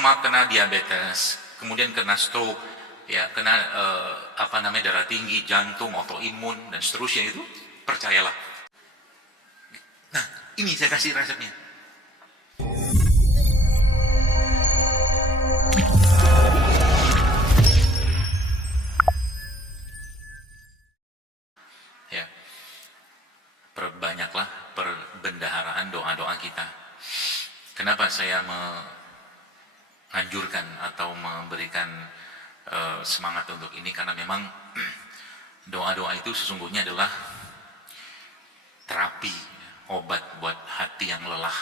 maaf kena diabetes, kemudian kena stroke, ya kena darah tinggi, jantung, autoimun dan seterusnya itu, percayalah. Nah, ini saya kasih resepnya. Ya, perbanyaklah perbendaharaan doa-doa kita. Kenapa saya menganjurkan atau memberikan semangat untuk ini? Karena memang doa-doa itu sesungguhnya adalah terapi, obat buat hati yang lelah.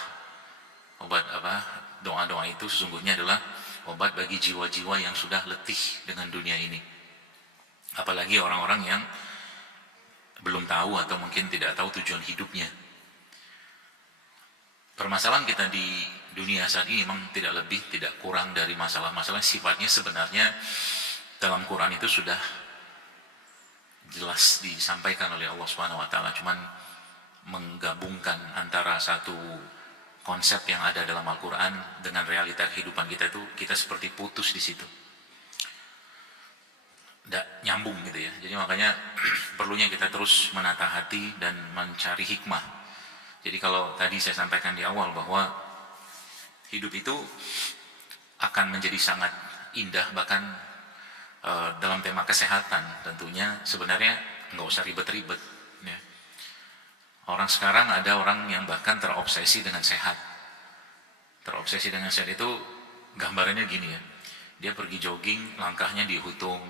Obat apa? Doa-doa itu sesungguhnya adalah obat bagi jiwa-jiwa yang sudah letih dengan dunia ini. Apalagi orang-orang yang belum tahu atau mungkin tidak tahu tujuan hidupnya. Permasalahan kita di dunia saat ini memang tidak lebih, tidak kurang dari masalah-masalah sifatnya sebenarnya dalam Quran itu sudah jelas disampaikan oleh Allah SWT. Cuman menggabungkan antara satu konsep yang ada dalam Al-Quran dengan realita kehidupan kita itu, kita seperti putus di situ. Tidak nyambung gitu ya. Jadi makanya perlunya kita terus menata hati dan mencari hikmah. Jadi kalau tadi saya sampaikan di awal bahwa hidup itu akan menjadi sangat indah, bahkan dalam tema kesehatan tentunya sebenarnya nggak usah ribet-ribet. Ya. Orang sekarang ada orang yang bahkan terobsesi dengan sehat. Terobsesi dengan sehat itu gambarannya gini ya. Dia pergi jogging, langkahnya dihitung.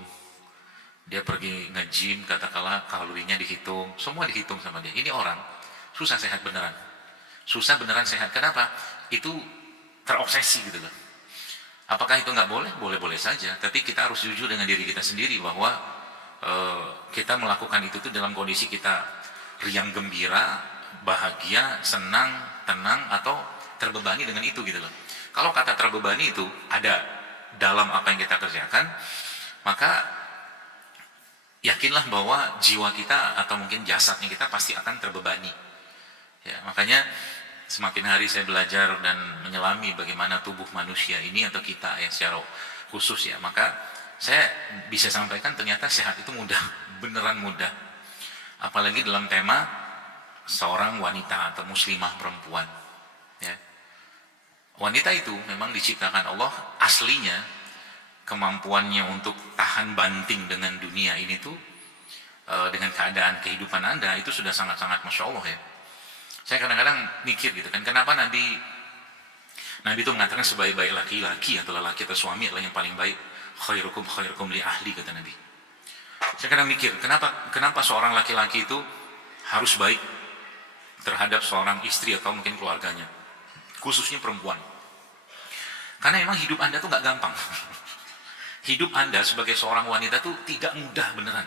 Dia pergi nge-gym, katakanlah kalorinya dihitung. Semua dihitung sama dia. Ini orang susah sehat beneran. Susah beneran sehat. Kenapa? Itu terobsesi gitu loh. Apakah itu nggak boleh? Boleh-boleh saja. Tapi kita harus jujur dengan diri kita sendiri bahwa kita melakukan itu tuh dalam kondisi kita riang gembira, bahagia, senang, tenang, atau terbebani dengan itu gitu loh. Kalau kata terbebani itu ada dalam apa yang kita kerjakan, maka yakinlah bahwa jiwa kita atau mungkin jasadnya kita pasti akan terbebani. Ya, makanya semakin hari saya belajar dan menyelami bagaimana tubuh manusia ini atau kita ya secara khusus ya, maka saya bisa sampaikan ternyata sehat itu mudah, beneran mudah. Apalagi dalam tema seorang wanita atau muslimah perempuan. Ya. Wanita itu memang diciptakan Allah aslinya, kemampuannya untuk tahan banting dengan dunia ini tuh dengan keadaan kehidupan Anda itu sudah sangat-sangat Masya Allah ya. Saya kadang-kadang mikir gitu kan, kenapa Nabi itu mengatakan sebaik-baik laki-laki atau lelaki atau suami adalah yang paling baik, khairukum li ahli, kata Nabi. Saya kadang mikir, kenapa seorang laki-laki itu harus baik terhadap seorang istri atau mungkin keluarganya, khususnya perempuan. Karena memang hidup Anda tuh gak gampang. Hidup Anda sebagai seorang wanita tuh tidak mudah beneran.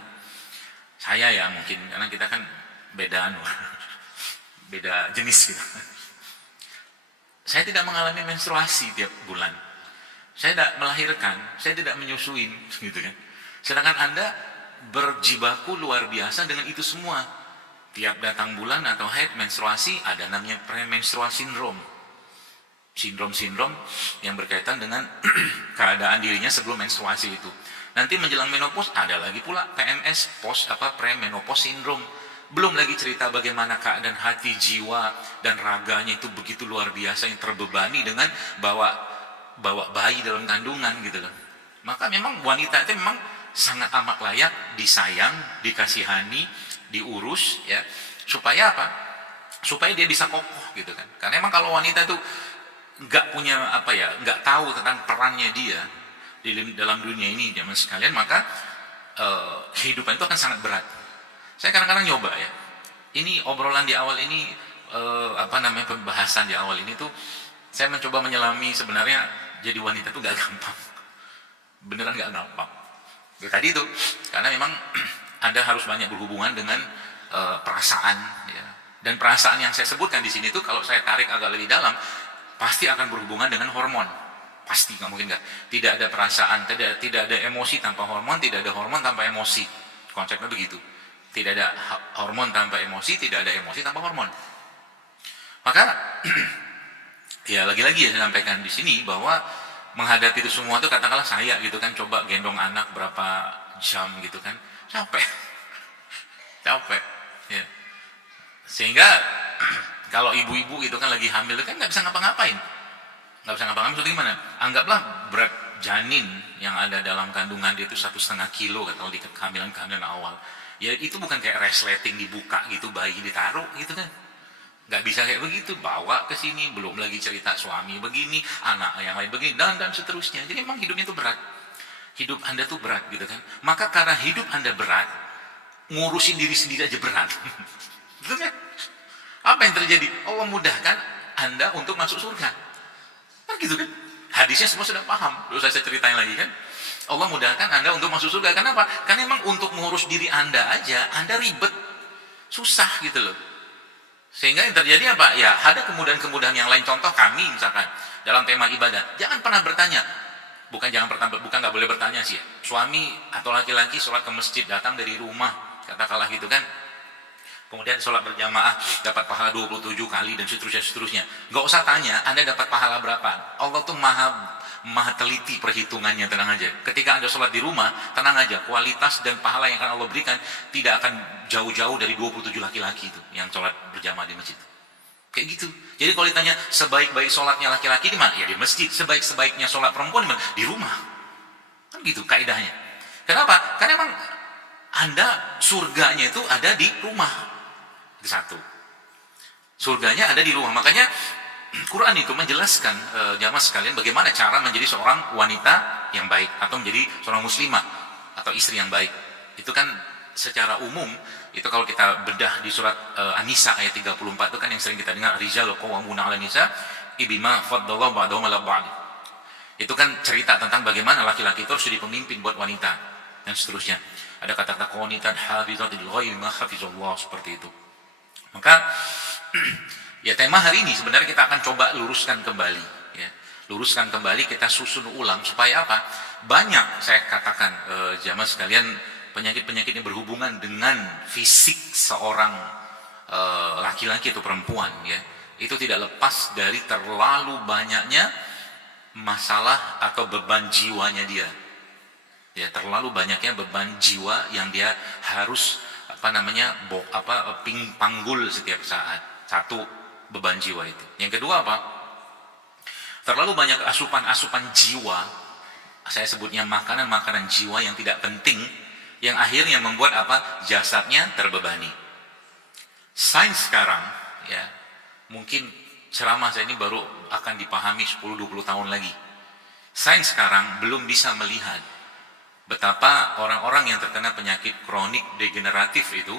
Saya ya mungkin, karena kita kan beda jenis gitu. Saya tidak mengalami menstruasi tiap bulan. Saya tidak melahirkan, saya tidak menyusuin gitu kan. Sedangkan Anda berjibaku luar biasa dengan itu semua. Tiap datang bulan atau haid, menstruasi, ada namanya premenstrual syndrome. Sindrom-sindrom yang berkaitan dengan keadaan dirinya sebelum menstruasi itu. Nanti menjelang menopause ada lagi pula PMS, premenopause syndrome. Belum lagi cerita bagaimana keadaan hati, jiwa, dan raganya itu begitu luar biasa yang terbebani dengan bawa bayi dalam kandungan gitu loh. Maka memang wanita itu memang sangat amat layak disayang, dikasihani, diurus ya. Supaya apa? Supaya dia bisa kokoh gitu kan. Karena memang kalau wanita itu nggak punya nggak tahu tentang perannya dia di dalam dunia ini zaman sekalian, maka kehidupan itu akan sangat berat. Saya kadang-kadang nyoba ya. Ini obrolan di awal ini, pembahasan di awal ini tuh, saya mencoba menyelami sebenarnya jadi wanita tuh gak gampang. Beneran gak gampang. Ya, tadi itu, karena memang Anda harus banyak berhubungan dengan perasaan. Ya. Dan perasaan yang saya sebutkan di sini tuh, kalau saya tarik agak lebih dalam, pasti akan berhubungan dengan hormon. Pasti, nggak mungkin nggak. Tidak ada perasaan, tidak ada emosi tanpa hormon, tidak ada hormon tanpa emosi. Konsepnya begitu. Tidak ada hormon tanpa emosi, tidak ada emosi tanpa hormon. Maka ya lagi-lagi saya sampaikan di sini bahwa menghadapi itu semua tuh katakanlah saya gitu kan, coba gendong anak berapa jam gitu kan, capek, capek, ya. Sehingga kalau ibu-ibu itu kan lagi hamil itu kan nggak bisa ngapa-ngapain, nggak bisa ngapa-ngapain. Maksudnya gimana? Anggaplah berat janin yang ada dalam kandungan dia itu 1,5 kilo kalau di kehamilan awal. Ya itu bukan kayak resleting dibuka gitu, bayi ditaruh gitu kan. Nggak bisa kayak begitu, bawa ke sini, belum lagi cerita suami begini, anak yang lain begini, dan seterusnya. Jadi memang hidupnya itu berat. Hidup Anda tuh berat gitu kan. Maka karena hidup Anda berat, ngurusin diri sendiri aja berat. Betul kan? Apa yang terjadi? Allah mudahkan Anda untuk masuk surga. Kan gitu kan? Hadisnya semua sudah paham. Terus saya ceritain lagi kan. Allah mudahkan Anda untuk masuk surga. Kenapa? Karena memang untuk mengurus diri Anda aja, Anda ribet. Susah gitu loh. Sehingga yang terjadi apa? Ya ada kemudahan-kemudahan yang lain. Contoh kami misalkan, dalam tema ibadah. Jangan pernah bertanya. Bukan nggak boleh bertanya sih. Suami atau laki-laki sholat ke masjid, datang dari rumah. Katakanlah gitu kan. Kemudian sholat berjamaah dapat pahala 27 kali dan seterusnya. Nggak usah tanya, Anda dapat pahala berapa. Allah tuh maha teliti perhitungannya, tenang aja. Ketika Anda sholat di rumah, tenang aja. Kualitas dan pahala yang akan Allah berikan tidak akan jauh-jauh dari 27 laki-laki itu yang sholat berjamaah di masjid. Kayak gitu. Jadi kalau ditanya sebaik-baik sholatnya laki-laki di mana? Ya di masjid. Sebaik-sebaiknya sholat perempuan di mana? Di rumah. Kan gitu kaidahnya. Kenapa? Karena emang Anda surganya itu ada di rumah. Itu satu. Surganya ada di rumah. Makanya Quran itu menjelaskan jamaah sekalian bagaimana cara menjadi seorang wanita yang baik atau menjadi seorang muslimah atau istri yang baik. Itu kan secara umum itu kalau kita bedah di surat An-Nisa ayat 34 itu kan yang sering kita dengar, rijalul qawwamuna 'alan nisa bima faddala ba'dahum 'ala ba'd. Itu kan cerita tentang bagaimana laki-laki itu harus jadi pemimpin buat wanita dan seterusnya. Ada kata-kata qanitan hafizatil ghaib ma hafizallah, seperti itu. Maka ya tema hari ini sebenarnya kita akan coba luruskan kembali ya. Luruskan kembali, kita susun ulang supaya apa? Banyak saya katakan jamaah sekalian penyakit-penyakit yang berhubungan dengan fisik seorang laki-laki atau perempuan ya. Itu tidak lepas dari terlalu banyaknya masalah atau beban jiwanya dia. Ya, terlalu banyaknya beban jiwa yang dia harus panggul setiap saat. Satu, beban jiwa itu. Yang kedua apa? Terlalu banyak asupan-asupan jiwa, saya sebutnya makanan-makanan jiwa yang tidak penting, yang akhirnya membuat apa? Jasadnya terbebani. Sains sekarang ya, mungkin ceramah saya ini baru akan dipahami 10-20 tahun lagi. Sains sekarang belum bisa melihat betapa orang-orang yang terkena penyakit kronik degeneratif itu,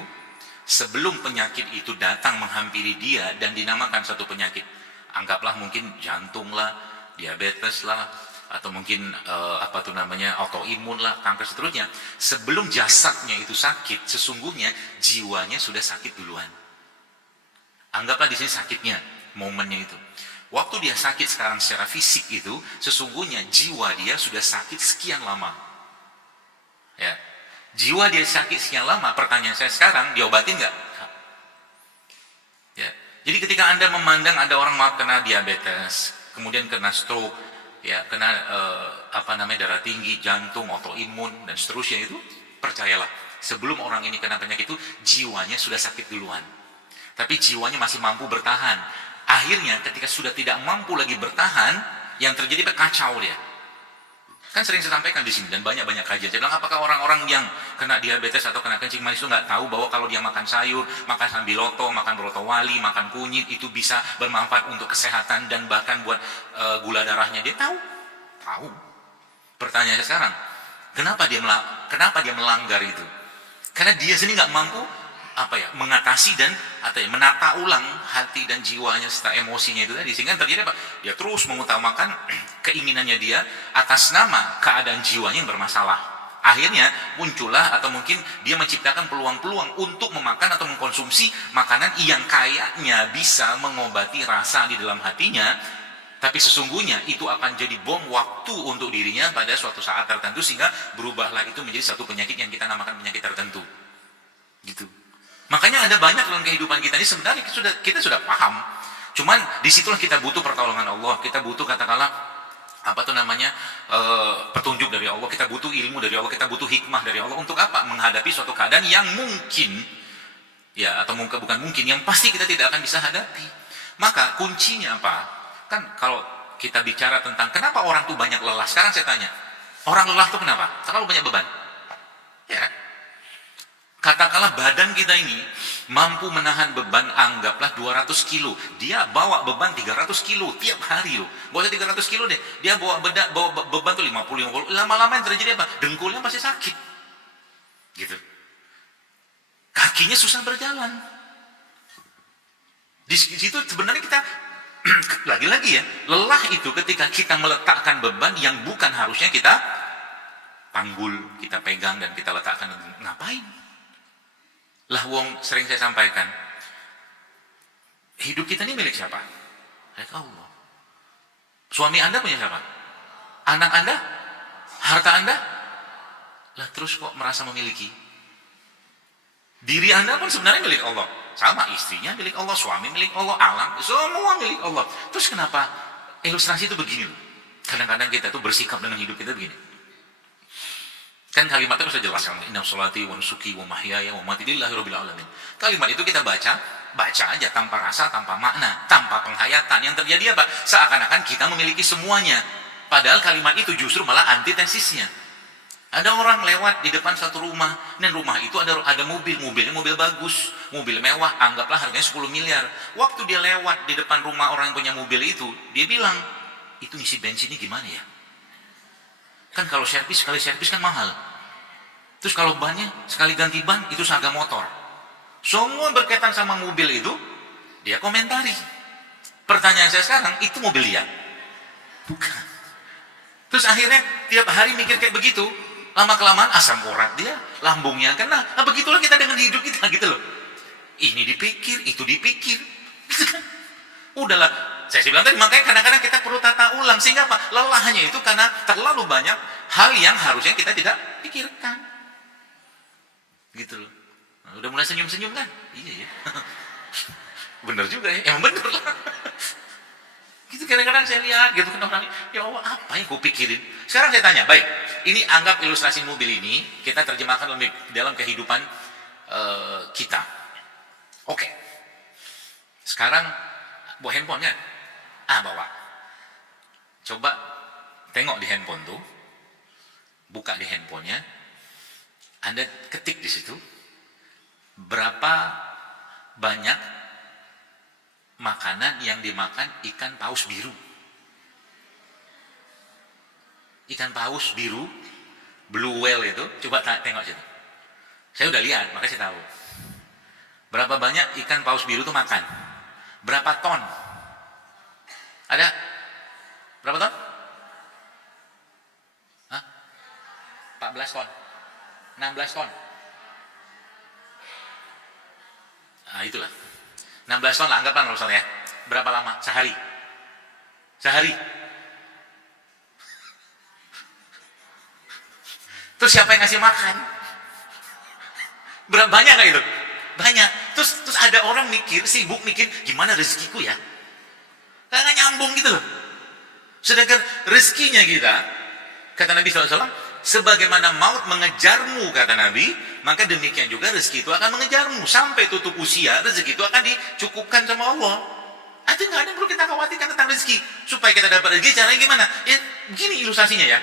sebelum penyakit itu datang menghampiri dia dan dinamakan satu penyakit, anggaplah mungkin jantung lah, diabetes lah, atau mungkin autoimun lah, kanker seterusnya. Sebelum jasadnya itu sakit, sesungguhnya jiwanya sudah sakit duluan. Anggaplah di sini sakitnya, momennya itu. Waktu dia sakit sekarang secara fisik itu, sesungguhnya jiwa dia sudah sakit sekian lama. Ya, jiwa dia sakit sekian lama. Pertanyaan saya sekarang, diobatin nggak? Ya, jadi ketika Anda memandang ada orang kena diabetes, kemudian kena stroke, ya, kena darah tinggi, jantung, autoimun dan seterusnya, itu percayalah, sebelum orang ini kena penyakit itu, jiwanya sudah sakit duluan. Tapi jiwanya masih mampu bertahan. Akhirnya ketika sudah tidak mampu lagi bertahan, yang terjadi kacau dia. Kan sering saya sampaikan di sini dan banyak-banyak kajian. Saya bilang, apakah orang-orang yang kena diabetes atau kena kencing manis itu nggak tahu bahwa kalau dia makan sayur, makan sambiloto, makan broto wali, makan kunyit, itu bisa bermanfaat untuk kesehatan dan bahkan buat gula darahnya? Dia tahu. Tahu. Pertanyaan saya sekarang, kenapa dia melanggar itu? Karena dia sendiri nggak mampu mengatasi dan menata ulang hati dan jiwanya serta emosinya itu tadi, sehingga terjadi apa? Dia terus mengutamakan keinginannya dia atas nama keadaan jiwanya yang bermasalah. Akhirnya muncullah atau mungkin dia menciptakan peluang-peluang untuk memakan atau mengkonsumsi makanan yang kayaknya bisa mengobati rasa di dalam hatinya, tapi sesungguhnya itu akan jadi bom waktu untuk dirinya pada suatu saat tertentu, sehingga berubahlah itu menjadi satu penyakit yang kita namakan penyakit tertentu. Gitu. Makanya ada banyak dalam kehidupan kita ini sebenarnya kita sudah paham. Cuman disitulah kita butuh pertolongan Allah. Kita butuh katakanlah apa tuh namanya, petunjuk dari Allah, kita butuh ilmu dari Allah, kita butuh hikmah dari Allah. Untuk apa? Menghadapi suatu keadaan yang mungkin, ya, atau mungkin bukan mungkin, yang pasti kita tidak akan bisa hadapi. Maka kuncinya apa? Kan kalau kita bicara tentang kenapa orang tuh banyak lelah, sekarang saya tanya, orang lelah tuh kenapa? Terlalu banyak beban. Ya, katakanlah badan kita ini mampu menahan beban, anggaplah 200 kilo. Dia bawa beban 300 kilo tiap hari loh. Gak usah 300 kilo deh. Dia bawa beban tuh 50. Lama-lama yang terjadi apa? Dengkulnya pasti sakit. Gitu. Kakinya susah berjalan. Di situ sebenarnya kita, lagi-lagi ya, lelah itu ketika kita meletakkan beban yang bukan harusnya kita panggul, kita pegang dan kita letakkan. Ngapain? Lah wong sering saya sampaikan, hidup kita ini milik siapa? Milik Allah. Suami Anda punya siapa? Anak Anda? Harta Anda? Lah terus kok merasa memiliki? Diri Anda pun sebenarnya milik Allah. Sama, istrinya milik Allah, suami milik Allah, alam, semua milik Allah. Terus kenapa ilustrasi itu begini loh? Kadang-kadang kita tuh bersikap dengan hidup kita begini. Kan kalimatnya sudah jelas kan, inna sholati wa nusuki wa mahyaya wa mamati lillahi rabbil alamin. Kalimat itu kita baca aja tanpa rasa, tanpa makna, tanpa penghayatan. Yang terjadi apa? Seakan-akan kita memiliki semuanya. Padahal kalimat itu justru malah antitesisnya. Ada orang lewat di depan satu rumah, dan rumah itu ada mobilnya mobil bagus, mobil mewah, anggaplah harganya 10 miliar. Waktu dia lewat di depan rumah orang yang punya mobil itu, dia bilang, itu ngisi bensinnya gimana ya? Kan kalau sekali servis kan mahal. Terus kalau bannya sekali ganti ban itu seharga motor. Semua berkaitan sama mobil itu dia komentari. Pertanyaan saya sekarang, itu mobil dia? Bukan. Terus akhirnya tiap hari mikir kayak begitu, lama-kelamaan asam urat dia, lambungnya kena. Nah begitulah kita dengan hidup kita gitu loh. Ini dipikir, itu dipikir. Gitu kan? Udahlah, saya bilang tadi, makanya kadang-kadang kita perlu tata ulang. Sehingga apa? Lelahnya itu karena terlalu banyak hal yang harusnya kita tidak pikirkan. Gitu loh. Nah, udah mulai senyum-senyum kan? Iya ya. Bener juga ya. Emang bener lah. Gitu kadang-kadang saya lihat gitu kan orang, ya Allah apa yang gue pikirin? Sekarang saya tanya, baik, ini anggap ilustrasi mobil ini kita terjemahkan dalam kehidupan kita. Oke. Sekarang bawa handphone kan? Bawa. Coba tengok di handphone tuh, buka di handphonenya, Anda ketik di situ berapa banyak makanan yang dimakan ikan paus biru. Ikan paus biru, blue whale itu, coba tengok situ. Saya udah lihat, makanya saya tahu. Berapa banyak ikan paus biru itu makan? Berapa ton? Ada? Berapa ton? Hah? 14 ton? 16 ton? Nah itulah. 16 ton lah, anggaplah misalnya ya. Berapa lama? Sehari? Sehari? Terus siapa yang ngasih makan? Berapa banyak gak itu? Banyak. Terus ada orang mikir, sibuk mikir, gimana rezekiku ya? Nggak nyambung gitu loh. Sedangkan rezekinya kita, kata Nabi SAW, sebagaimana maut mengejarmu, kata Nabi, maka demikian juga rezeki itu akan mengejarmu. Sampai tutup usia, rezeki itu akan dicukupkan sama Allah. Ada nggak ada yang perlu kita khawatirkan tentang rezeki? Supaya kita dapat rezeki, caranya gimana? Ya, begini ilustrasinya ya.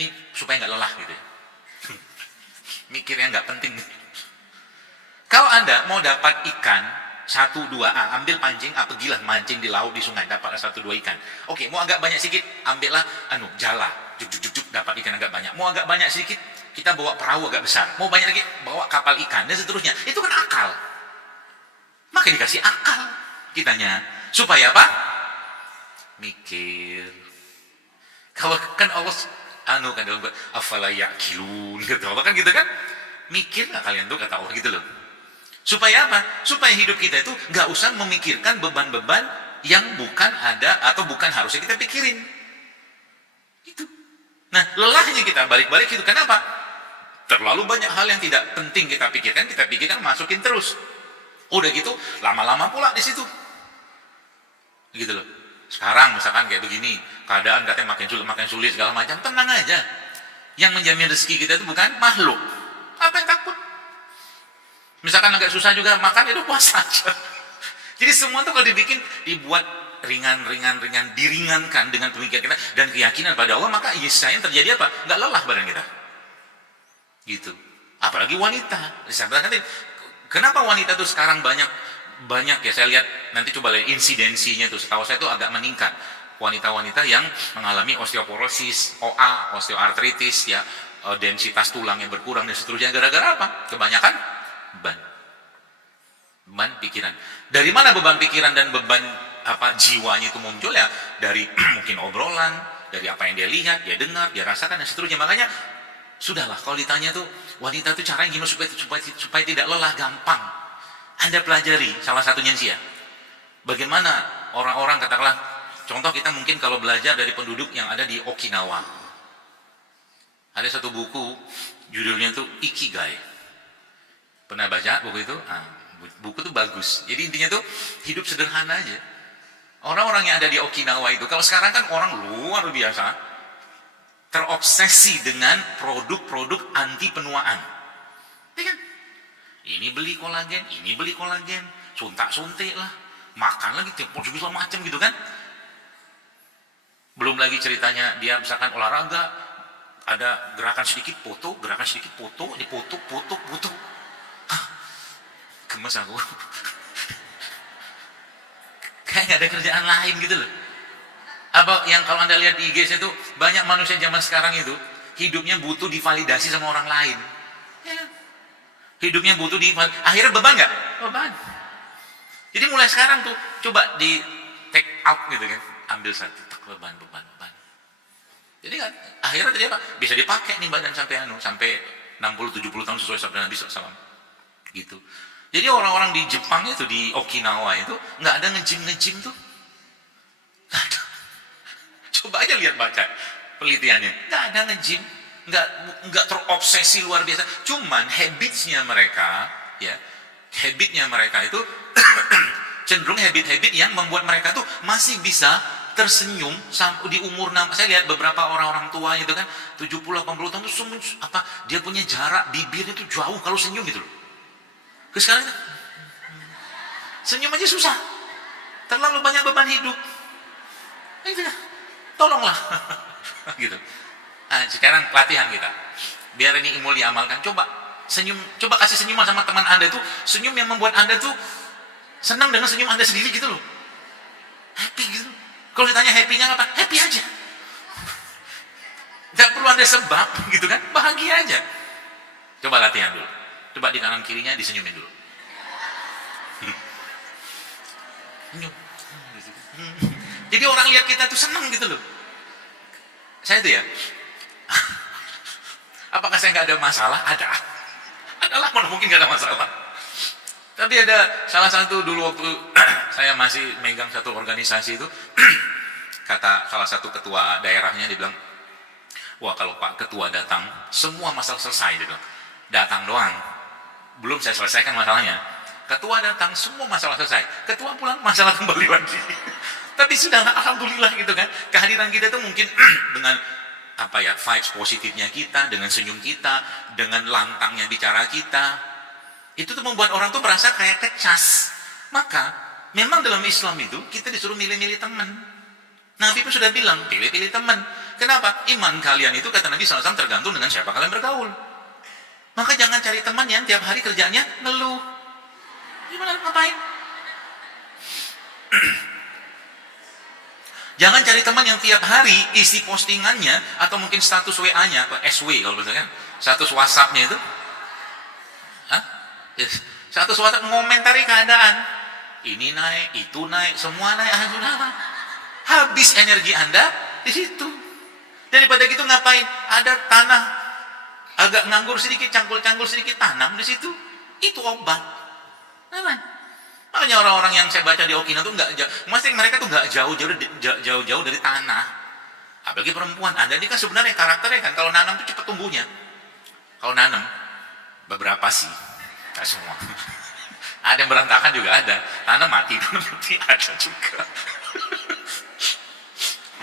Ini supaya nggak lelah gitu ya. Mikirnya nggak penting. Kalau Anda mau dapat ikan 1-2, ambil pancing, pergilah mancing di laut, di sungai, dapat 1-2 ikan. Oke, mau agak banyak sedikit, ambillah jala, juk, dapat ikan agak banyak. Mau agak banyak sedikit, kita bawa perahu agak besar. Mau banyak lagi, bawa kapal ikan, dan seterusnya. Itu kan akal. Maka dikasih akal kitanya. Supaya apa? Mikir. Kalau kan Allah, kan dalam afala ya'qilun, gitu. Allah kan gitu kan? Mikir nggak kalian tuh, kata Allah gitu loh. Supaya apa? Supaya hidup kita itu nggak usah memikirkan beban-beban yang bukan ada atau bukan harusnya kita pikirin. Itu. Nah, lelahnya kita balik-balik itu. Kenapa? Terlalu banyak hal yang tidak penting kita pikirkan, masukin terus. Udah gitu, lama-lama pula di situ. Gitu loh. Sekarang misalkan kayak begini, keadaan katanya makin sulit segala macam, tenang aja. Yang menjamin rezeki kita itu bukan makhluk. Apa yang takut? Misalkan agak susah juga makan, itu puasa aja. Jadi semua tuh kalau dibuat ringan, diringankan dengan pemikiran kita dan keyakinan pada Allah, maka yang terjadi apa? Nggak lelah badan kita. Gitu. Apalagi wanita. Kenapa wanita tuh sekarang banyak ya, saya lihat nanti coba lihat insidensinya tuh, setahu saya tuh agak meningkat. Wanita-wanita yang mengalami osteoporosis, OA, osteoartritis ya, densitas tulang yang berkurang dan seterusnya, gara-gara apa? Kebanyakan beban pikiran. Dari mana beban pikiran dan beban jiwanya itu muncul ya? Dari mungkin obrolan, dari apa yang dia lihat, dia dengar, dia rasakan dan seterusnya. Makanya sudahlah, kalau ditanya tuh wanita tuh caranya gimana supaya tidak lelah, gampang. Anda pelajari salah satunya sih ya. Bagaimana orang-orang, katakanlah contoh kita mungkin kalau belajar dari penduduk yang ada di Okinawa. Ada satu buku judulnya tuh Ikigai. Pernah baca buku itu? Buku tuh bagus. Jadi intinya tuh hidup sederhana aja. Orang-orang yang ada di Okinawa itu, kalau sekarang kan orang luar biasa terobsesi dengan produk-produk anti penuaan. Ya kan? Ini beli kolagen, suntak-suntik lah, makan lagi, tempur segala macam gitu kan. Belum lagi ceritanya dia misalkan olahraga, ada gerakan sedikit foto, foto. Gemes aku. Kayak nggak ada kerjaan lain gitu loh. Apa yang kalau Anda lihat di IG itu, banyak manusia zaman sekarang itu hidupnya butuh divalidasi sama orang lain. Ya. Hidupnya butuh akhirnya beban nggak? Beban. Jadi mulai sekarang tuh coba di take out gitu kan, ambil satu beban. Jadi kan akhirnya tadi apa? Bisa dipakai nih badan sampai 60-70 tahun sesuai sabda Nabi SAW. Gitu. Jadi orang-orang di Jepang itu, di Okinawa itu nggak ada nge-gym tuh. Nggak ada. Coba aja lihat baca penelitiannya. Nggak ada nge-gym, nggak terobsesi luar biasa. Cuman habitnya mereka itu cenderung habit-habit yang membuat mereka tuh masih bisa tersenyum di umur saya lihat beberapa orang-orang tua itu kan 70-80 tahun tuh dia punya jarak bibirnya tuh jauh kalau senyum gitu loh. Sekarang senyum aja susah, terlalu banyak beban hidup. Itu ya, tolonglah. Gitu. Sekarang latihan kita, biar ini imul diamalkan. Coba kasih senyuman sama teman Anda itu, senyum yang membuat Anda tuh senang dengan senyum Anda sendiri gitu loh, happy gitu. Kalau ditanya happy-nya apa? Happy aja. Gak perlu ada sebab gitu kan, bahagia aja. Coba latihan dulu. Coba di kanan kirinya disenyumin dulu. Jadi orang lihat kita tuh senang gitu loh. Saya tuh ya, apakah saya nggak ada masalah? Adalah mana mungkin nggak ada masalah. Tapi ada salah satu dulu waktu saya masih megang satu organisasi itu, kata salah satu ketua daerahnya, dia bilang, wah kalau Pak Ketua datang, semua masalah selesai gitu. Datang doang, belum saya selesaikan masalahnya. Ketua datang, semua masalah selesai. Ketua pulang, masalah kembali lagi. Tapi sudah, alhamdulillah gitu kan. Kehadiran kita itu mungkin dengan vibes positifnya kita, dengan senyum kita, dengan lantangnya bicara kita, itu tuh membuat orang tuh merasa kayak kecas. Maka memang dalam Islam itu kita disuruh milih-milih teman. Nabi pun sudah bilang, pilih-pilih teman. Kenapa? Iman kalian itu, kata Nabi SAW, tergantung dengan siapa kalian bergaul. Maka jangan cari teman yang tiap hari kerjanya ngeluh. Gimana, ngapain? Jangan cari teman yang tiap hari isi postingannya atau mungkin status WA-nya, SW kalau misalkan, status WhatsApp-nya itu, status WhatsApp mengomentari keadaan. Ini naik, itu naik, semua naik. Habis energi Anda di situ. Daripada gitu ngapain? Ada tanah agak nganggur sedikit, cangkul-cangkul sedikit, tanam di situ. Itu obat. Makanya orang-orang yang saya baca di Okinawa tuh mereka tuh nggak jauh-jauh dari tanah. Apalagi perempuan. Anda ini kan sebenarnya karakternya kan, kalau nanam tuh cepat tumbuhnya. Kalau nanam, beberapa sih, nggak semua. Ada yang berantakan juga ada. Tanam mati ada juga.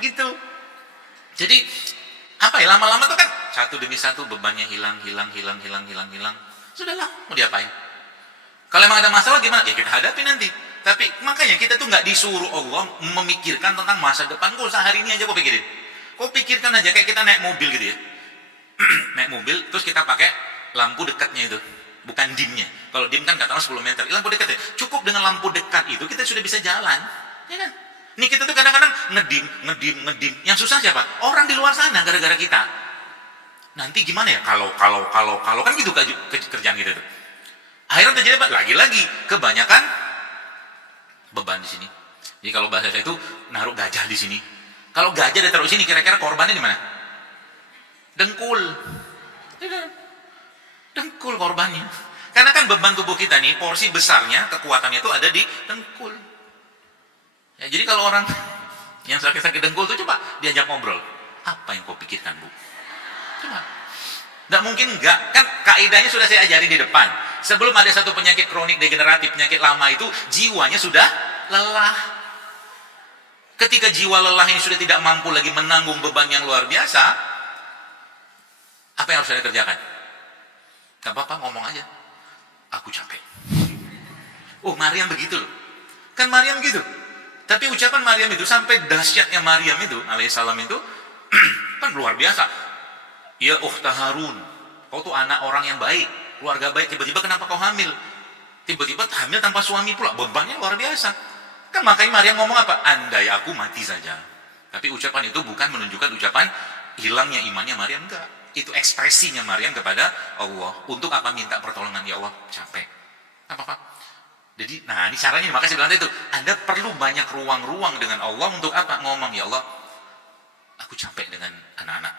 Gitu. Jadi apa ya, lama-lama tuh kan satu demi satu bebannya hilang. Sudahlah, mau diapain? Kalau emang ada masalah gimana? Ya kita hadapi nanti. Tapi makanya kita tuh nggak disuruh Allah memikirkan tentang masa depan. Kok sehari ini aja kau pikirin. Kau pikirkan aja kayak kita naik mobil gitu ya. Naik mobil terus kita pakai lampu dekatnya itu, bukan dimnya. Kalau dim kan katakanlah 10 meter, lampu dekat ya. Cukup dengan lampu dekat itu kita sudah bisa jalan, ya kan? Nih kita tuh kadang-kadang ngedim. Yang susah siapa? Orang di luar sana gara-gara kita. Nanti gimana ya? Kalau kan gitu kerjaan kita tuh. Akhirnya terjadi apa? Lagi-lagi kebanyakan beban di sini. Jadi kalau bahasa saya itu naruh gajah di sini. Kalau gajah ditaruh di sini, kira-kira korbannya di mana? Dengkul. Dengkul korbannya. Karena kan beban tubuh kita nih, porsi besarnya, kekuatannya itu ada di dengkul. Ya, jadi kalau orang yang sakit-sakit dengkul itu coba diajak ngobrol. Apa yang kau pikirkan, Bu? Coba. Nggak mungkin enggak. Kan kaidahnya sudah saya ajari di depan. Sebelum ada satu penyakit kronik degeneratif, penyakit lama itu, jiwanya sudah lelah. Ketika jiwa lelah ini sudah tidak mampu lagi menanggung beban yang luar biasa, apa yang harus saya kerjakan? Gak apa-apa, ngomong aja. Aku capek. Oh, Maryam begitu loh. Kan Maryam gitu. Tapi ucapan Maryam itu, sampai dahsyatnya Maryam itu, alaihissalam itu, kan luar biasa. Ya ukhta Harun, kau tuh anak orang yang baik, keluarga baik, tiba-tiba kenapa kau hamil? Tiba-tiba hamil tanpa suami pula, bebannya luar biasa. Kan makanya Maryam ngomong apa? Andai aku mati saja. Tapi ucapan itu bukan menunjukkan ucapan hilangnya imannya Maryam, enggak. Itu ekspresinya Maryam kepada Allah. Untuk apa? Minta pertolongan. Ya Allah, capek. Apa-apa. Jadi, nah ini caranya, makanya saya bilang itu, Anda perlu banyak ruang-ruang dengan Allah untuk apa? Ngomong, ya Allah, aku capek dengan anak-anak.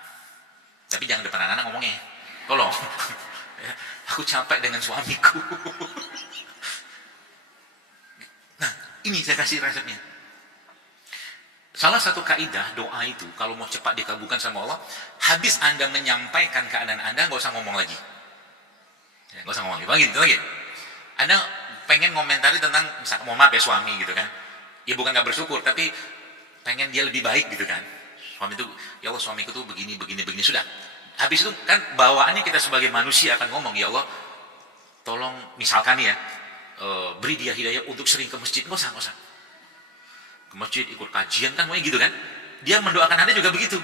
Tapi jangan depan anak-anak ngomongnya. Tolong. Aku capek dengan suamiku. Nah, ini saya kasih resepnya. Salah satu kaidah doa itu, kalau mau cepat dikabulkan sama Allah, habis Anda menyampaikan keadaan Anda, nggak usah ngomong lagi. Ya, nggak usah ngomong lagi. Lagi. Anda pengen ngomentari tentang, misalnya, mau maaf ya suami gitu kan. Ya bukan nggak bersyukur, tapi pengen dia lebih baik gitu kan. Suami itu, ya Allah suamiku tuh begini, sudah. Habis itu kan bawaannya kita sebagai manusia akan ngomong, ya Allah, tolong misalkan ya, beri dia hidayah untuk sering ke masjid. Nggak usah. Ke masjid, ikut kajian kan, gitu kan. Dia mendoakan Anda juga begitu.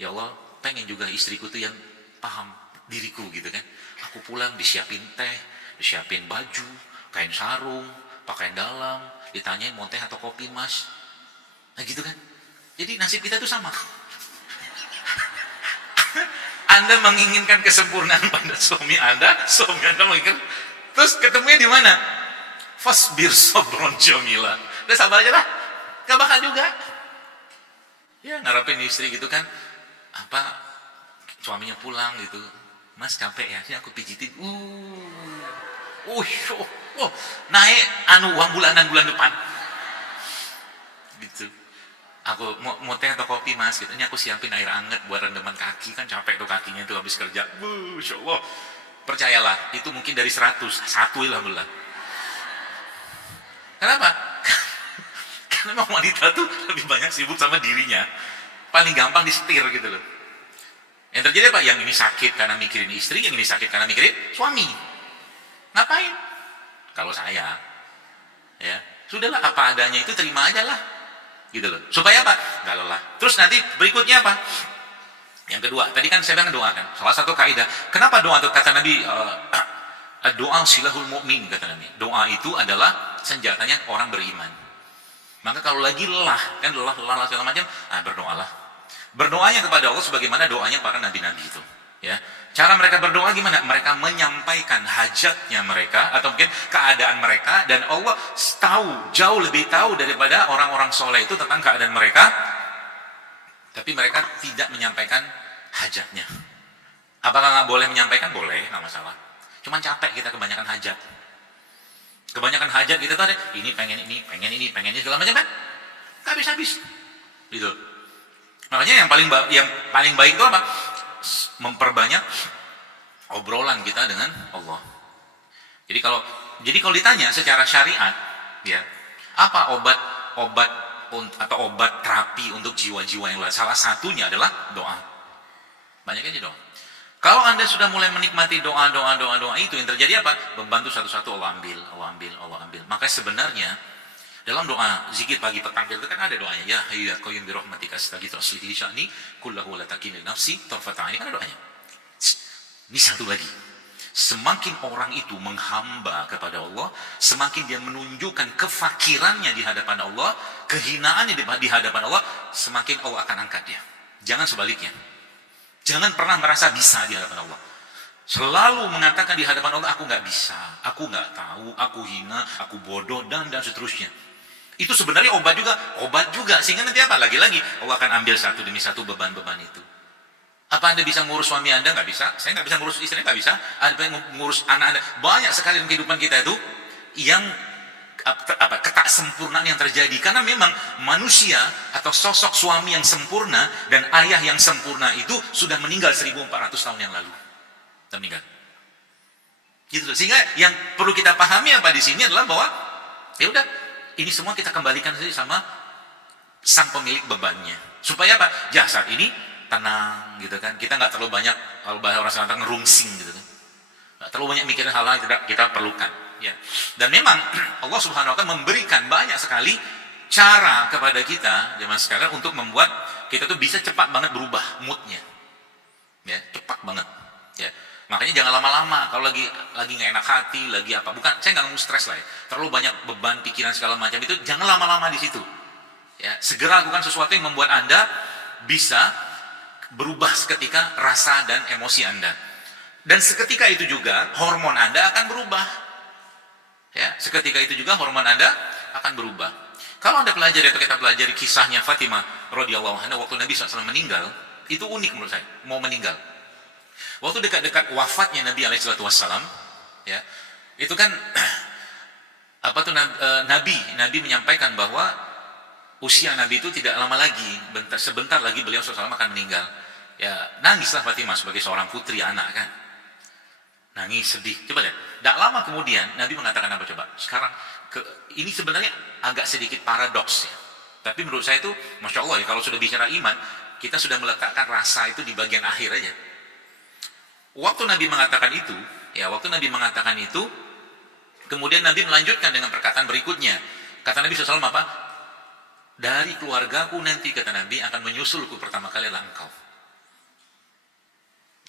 Ya Allah, pengen juga istriku tuh yang paham diriku gitu kan. Aku pulang disiapin teh, disiapin baju, kain sarung, pakaian dalam, ditanyain mau teh atau kopi mas. Nah gitu kan. Jadi nasib kita tuh sama. Anda menginginkan kesempurnaan pada suami Anda menginginkan. Terus ketemunya di mana? Fasbir sabron jamila. Udah sabar aja lah. Gak bakal juga. Ya ngarepin istri gitu kan. Apa suaminya pulang gitu. Mas capek ya. Sini aku pijitin. Naik uang bulanan bulan depan. Gitu. Aku mau teh atau kopi mas gitu. Ini aku siapin air hangat buat rendaman kaki. Kan capek tuh kakinya tuh habis kerja. Masya Allah. Percayalah. Itu mungkin dari 100. Satu alhamdulillah. Kenapa? Karena memang wanita tuh lebih banyak sibuk sama dirinya. Paling gampang disetir gitu loh. Yang terjadi apa? Yang ini sakit karena mikirin istri, yang ini sakit karena mikirin suami. Ngapain? Kalau saya, ya sudahlah apa adanya itu terima aja lah. Gitu loh. Supaya apa? Gak lelah. Terus nanti berikutnya apa? Yang kedua, tadi kan saya bilang doa kan. Salah satu kaidah. Kenapa doa itu kata Nabi, doa silahul mu'min kata Nabi. Doa itu adalah senjatanya orang beriman. Maka kalau lagi lelah, kan lelah segala macam, berdoalah. Berdoanya kepada Allah sebagaimana doanya para nabi-nabi itu. Ya, cara mereka berdoa gimana? Mereka menyampaikan hajatnya mereka atau mungkin keadaan mereka, dan Allah jauh lebih tahu daripada orang-orang soleh itu tentang keadaan mereka. Tapi mereka tidak menyampaikan hajatnya. Apakah nggak boleh menyampaikan? Boleh, nggak masalah. Cuman capek kita kebanyakan hajat. Kebanyakan hajat kita tuh ada, ini pengen ini segala macam kan? Nggak habis-habis. Gitu. Makanya yang paling baik itu apa? Memperbanyak obrolan kita dengan Allah. Jadi kalau ditanya secara syariat, ya, apa obat atau obat terapi untuk jiwa-jiwa yang lain. Salah satunya adalah doa. Banyak aja doa. Kalau Anda sudah mulai menikmati doa itu, yang terjadi apa? Beban itu satu-satu Allah ambil. Maka sebenarnya dalam doa zikir pagi petang itu kan ada doanya. Ya hayyu ya qayyum bi rahmatika astaghitsu aslihi sya'ni kullahu la takilni nafsi tarfata 'ain. Kan ada doanya. Ini satu lagi. Semakin orang itu menghamba kepada Allah, semakin dia menunjukkan kefakirannya di hadapan Allah, kehinaannya di hadapan Allah, semakin Allah akan angkat dia. Jangan sebaliknya. Jangan pernah merasa bisa di hadapan Allah. Selalu mengatakan di hadapan Allah, aku nggak bisa, aku nggak tahu, aku hina, aku bodoh, dan seterusnya. Itu sebenarnya obat juga. Sehingga nanti apa? Lagi-lagi Allah akan ambil satu demi satu beban-beban itu. Apa Anda bisa ngurus suami Anda? Nggak bisa. Saya nggak bisa ngurus istri, nggak bisa. Anda ngurus anak Anda. Banyak sekali dalam kehidupan kita itu yang ketaksempurnaan yang terjadi. Karena memang manusia atau sosok suami yang sempurna dan ayah yang sempurna itu sudah meninggal 1400 tahun yang lalu. Sudah meninggal. Gitu. Sehingga yang perlu kita pahami apa di sini adalah bahwa ya udah, ini semua kita kembalikan saja sama sang pemilik bebannya. Supaya apa? Jasad ini tenang gitu kan, kita nggak terlalu banyak, kalau bahasa orang Selatan, ngerungsing gitu kan, nggak terlalu banyak mikirin hal-hal yang tidak kita perlukan ya. Dan memang Allah Subhanahu wa Ta'ala memberikan banyak sekali cara kepada kita zaman sekarang untuk membuat kita tuh bisa cepat banget berubah moodnya ya, cepat banget ya. Makanya jangan lama-lama kalau lagi nggak enak hati, lagi apa, bukan, saya nggak ngomong stres lah ya, terlalu banyak beban pikiran segala macam itu, jangan lama-lama di situ ya. Segera lakukan sesuatu yang membuat Anda bisa berubah seketika rasa dan emosi Anda. Dan seketika itu juga hormon Anda akan berubah. Ya, seketika itu juga hormon Anda akan berubah. Kalau Anda pelajari atau kita pelajari kisahnya Fatimah radhiyallahu anha waktu Nabi SAW meninggal, itu unik menurut saya, mau meninggal. Waktu dekat-dekat wafatnya Nabi SAW, ya, itu kan Nabi menyampaikan bahwa usia Nabi itu tidak lama lagi, sebentar lagi beliau SAW akan meninggal. Ya, nangislah Fatimah sebagai seorang putri anak kan. Nangis, sedih. Coba lihat. Tidak lama kemudian Nabi mengatakan apa coba? Sekarang ini sebenarnya agak sedikit paradoks ya. Tapi menurut saya itu, Masya Allah ya, kalau sudah bicara iman, kita sudah meletakkan rasa itu di bagian akhir aja. Waktu Nabi mengatakan itu, kemudian Nabi melanjutkan dengan perkataan berikutnya. Kata Nabi SAW apa? Dari keluargaku nanti, kata Nabi, akan menyusulku pertama kali adalah engkau.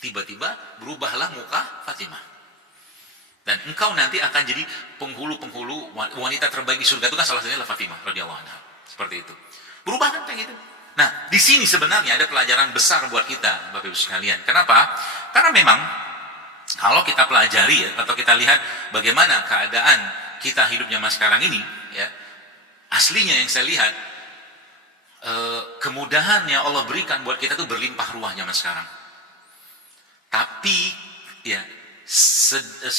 Tiba-tiba berubahlah muka Fatimah. Dan engkau nanti akan jadi penghulu wanita terbaik di surga. Itu kan salah satunya adalah Fatimah radhiyallahu anha. Seperti itu. Berubah kan kayak gitu. Nah, di sini sebenarnya ada pelajaran besar buat kita, Bapak Ibu sekalian. Kenapa? Karena memang kalau kita pelajari ya, atau kita lihat bagaimana keadaan kita hidup zaman sekarang ini, ya, aslinya yang saya lihat, kemudahan yang Allah berikan buat kita tuh berlimpah ruah zaman sekarang. Tapi ya stres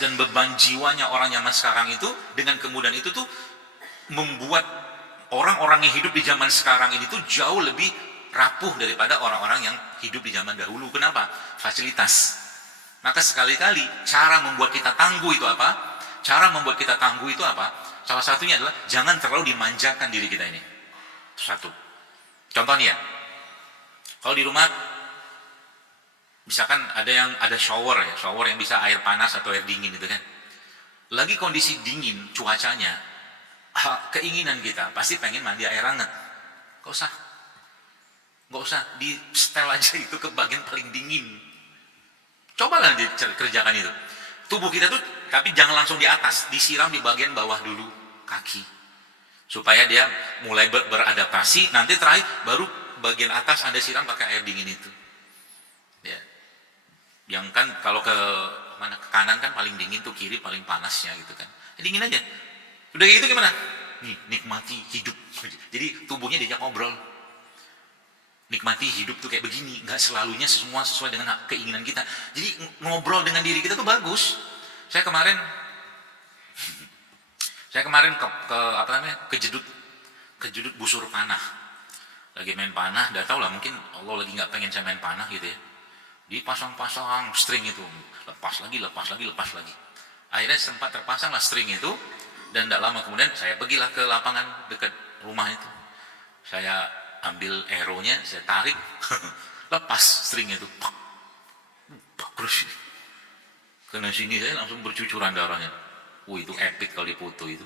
dan beban jiwanya orang zaman sekarang itu dengan kemudahan itu tuh membuat orang-orang yang hidup di zaman sekarang ini tuh jauh lebih rapuh daripada orang-orang yang hidup di zaman dahulu. Kenapa? Fasilitas. Maka sekali-kali cara membuat kita tangguh itu apa? Salah satunya adalah jangan terlalu dimanjakan diri kita ini. Satu. Contohnya, kalau di rumah misalkan ada shower yang bisa air panas atau air dingin gitu kan. Lagi kondisi dingin cuacanya, keinginan kita pasti pengen mandi air hangat. Gak usah di setel aja itu ke bagian paling dingin. Cobalah dikerjakan itu. Tubuh kita tuh, tapi jangan langsung di atas, disiram di bagian bawah dulu, kaki. Supaya dia mulai beradaptasi, nanti terakhir baru bagian atas Anda siram pakai air dingin itu. Ya. Yang kan kalau ke kanan kan paling dingin tuh, kiri paling panasnya gitu kan. Dingin aja. Udah kayak gitu gimana? Nih, nikmati hidup. Jadi tubuhnya diajak ngobrol. Nikmati hidup tuh kayak begini, nggak selalunya semua sesuai dengan keinginan kita. Jadi ngobrol dengan diri kita tuh bagus. Saya kemarin kejedut busur panah. Lagi main panah, udah tau lah, mungkin Allah lagi nggak pengen saya main panah gitu ya. Dipasang-pasang string itu, lepas lagi. Akhirnya sempat terpasang lah string itu, dan tidak lama kemudian saya pergilah ke lapangan dekat rumah itu. Saya ambil arrow-nya, saya tarik, lepas string itu. Terus kena sini saya langsung bercucuran darahnya. Itu epic kali foto itu.